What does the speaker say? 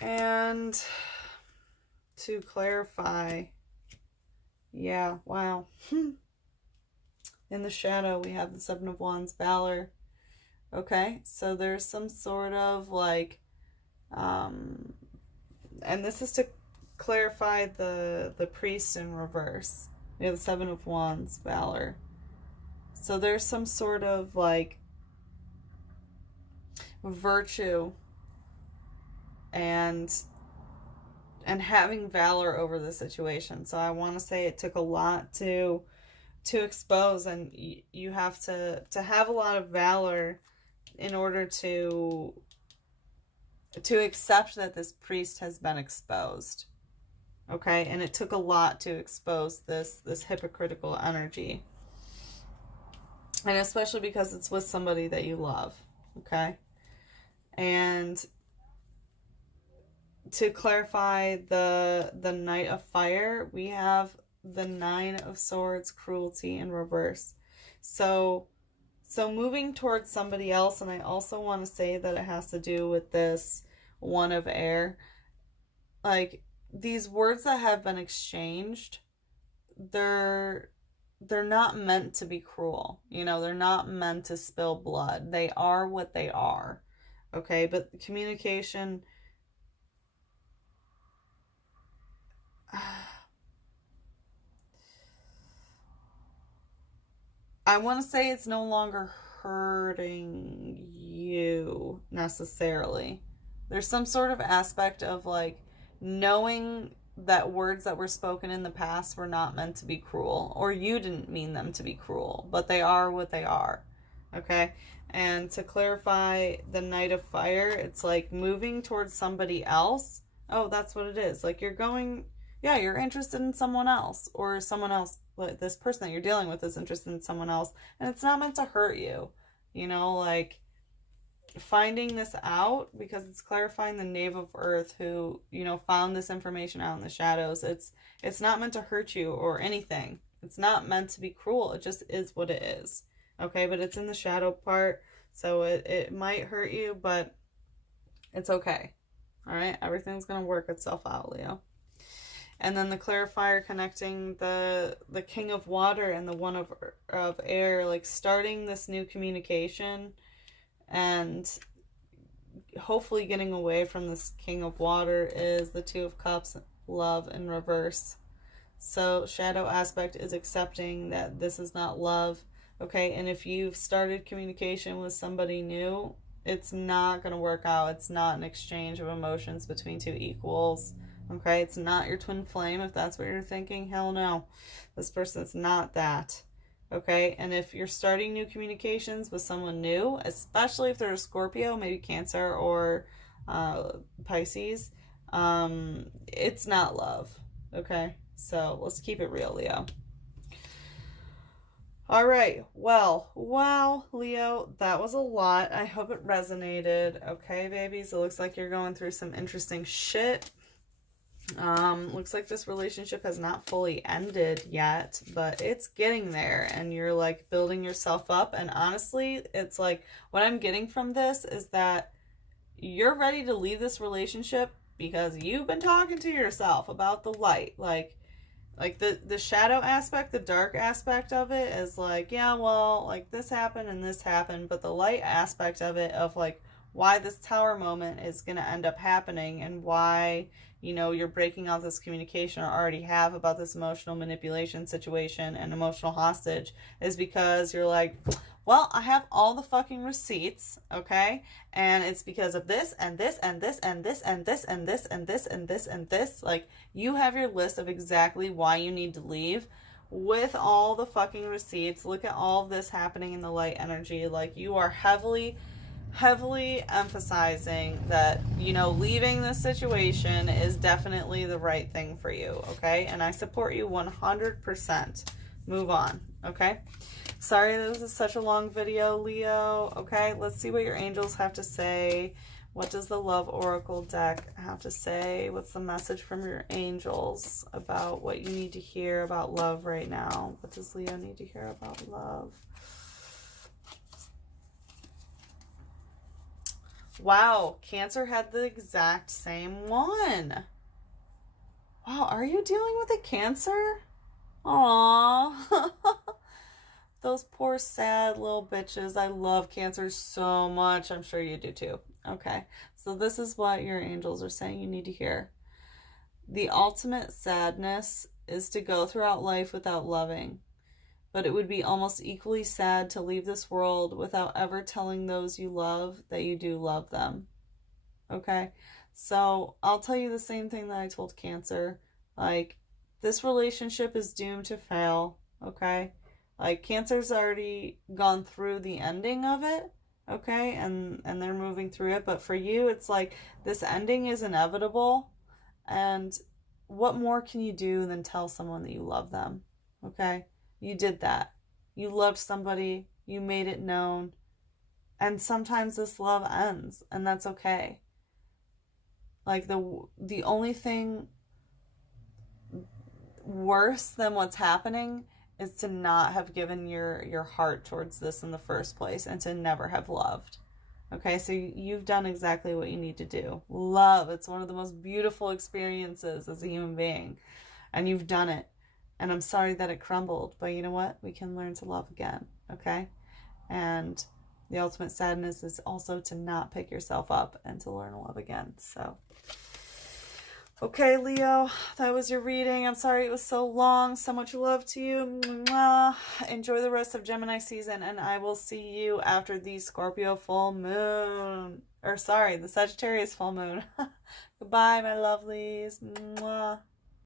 And to clarify, yeah, wow. In the shadow, we have the Seven of Wands, Valor. Okay, so there's some sort of like, and this is to clarify the priest in reverse. We have the Seven of Wands, Valor. So there's some sort of like virtue and having valor over the situation. So I want to say it took a lot to expose, and you have to have a lot of valor in order to accept that this priest has been exposed. Okay, and it took a lot to expose this hypocritical energy, and especially because it's with somebody that you love. Okay, and to clarify the Knight of Fire, we have the Nine of Swords, cruelty in reverse. So moving towards somebody else, and I also want to say that it has to do with this One of Air. Like, these words that have been exchanged, they're not meant to be cruel. You know, they're not meant to spill blood. They are what they are. Okay, but communication, I want to say it's no longer hurting you necessarily. There's some sort of aspect of like knowing that words that were spoken in the past were not meant to be cruel, or you didn't mean them to be cruel, but they are what they are. Okay? And to clarify the Knight of Fire, it's like moving towards somebody else. Oh, that's what it is. Like, you're going, yeah, you're interested in someone else, or someone else, this person that you're dealing with is interested in someone else, and it's not meant to hurt you. You know, like, finding this out, because it's clarifying the Knave of Earth, who, you know, found this information out in the shadows. It's not meant to hurt you or anything. It's not meant to be cruel. It just is what it is. Okay, but it's in the shadow part, so it might hurt you, but it's okay. All right, everything's gonna work itself out, Leo. And then the clarifier connecting the King of Water and the One of Air, like starting this new communication and hopefully getting away from this King of Water, is the Two of Cups, love in reverse. So shadow aspect is accepting that this is not love. Okay, and if you've started communication with somebody new, it's not going to work out. It's not an exchange of emotions between two equals. Okay, it's not your twin flame, if that's what you're thinking. Hell no. This person's not that. Okay, and if you're starting new communications with someone new, especially if they're a Scorpio, maybe Cancer or Pisces, it's not love. Okay, so let's keep it real, Leo. All right, well, wow, Leo, that was a lot. I hope it resonated. Okay, babies, it looks like you're going through some interesting shit. Looks like this relationship has not fully ended yet, but it's getting there, and you're like building yourself up. And honestly, it's like what I'm getting from this is that you're ready to leave this relationship because you've been talking to yourself about the light. Like the shadow aspect, the dark aspect of it is like, yeah, well, like this happened and this happened, but the light aspect of it, of like why this tower moment is going to end up happening, and why, you know, you're breaking off this communication, or already have, about this emotional manipulation situation and emotional hostage, is because you're like, well, I have all the fucking receipts, okay? And it's because of this and this and this and this and this and this and this and this and this. Like, you have your list of exactly why you need to leave with all the fucking receipts. Look at all of this happening in the light energy. Like, you are heavily emphasizing that, you know, leaving this situation is definitely the right thing for you, okay? And I support you 100%. Move on, okay? Sorry this is such a long video, Leo. Okay, let's see what your angels have to say. What does the Love Oracle deck have to say? What's the message from your angels about what you need to hear about love right now? What does Leo need to hear about love? Wow, Cancer had the exact same one. Wow, are you dealing with a Cancer? Aww. Those poor sad little bitches. I love Cancer so much. I'm sure you do too. Okay, so this is what your angels are saying you need to hear. The ultimate sadness is to go throughout life without loving, but it would be almost equally sad to leave this world without ever telling those you love that you do love them. Okay? So I'll tell you the same thing that I told Cancer. Like, this relationship is doomed to fail. Okay? Like, Cancer's already gone through the ending of it. Okay? And they're moving through it. But for you, it's like this ending is inevitable. And what more can you do than tell someone that you love them? Okay? You did that. You loved somebody. You made it known. And sometimes this love ends, and that's okay. Like, the only thing worse than what's happening is to not have given your heart towards this in the first place and to never have loved. Okay, so you've done exactly what you need to do. Love, it's one of the most beautiful experiences as a human being. And you've done it. And I'm sorry that it crumbled, but you know what? We can learn to love again, okay? And the ultimate sadness is also to not pick yourself up and to learn to love again. So, okay, Leo, that was your reading. I'm sorry it was so long. So much love to you. Mwah. Enjoy the rest of Gemini season, and I will see you after the Scorpio full moon. Or sorry, the Sagittarius full moon. Goodbye, my lovelies. Mwah.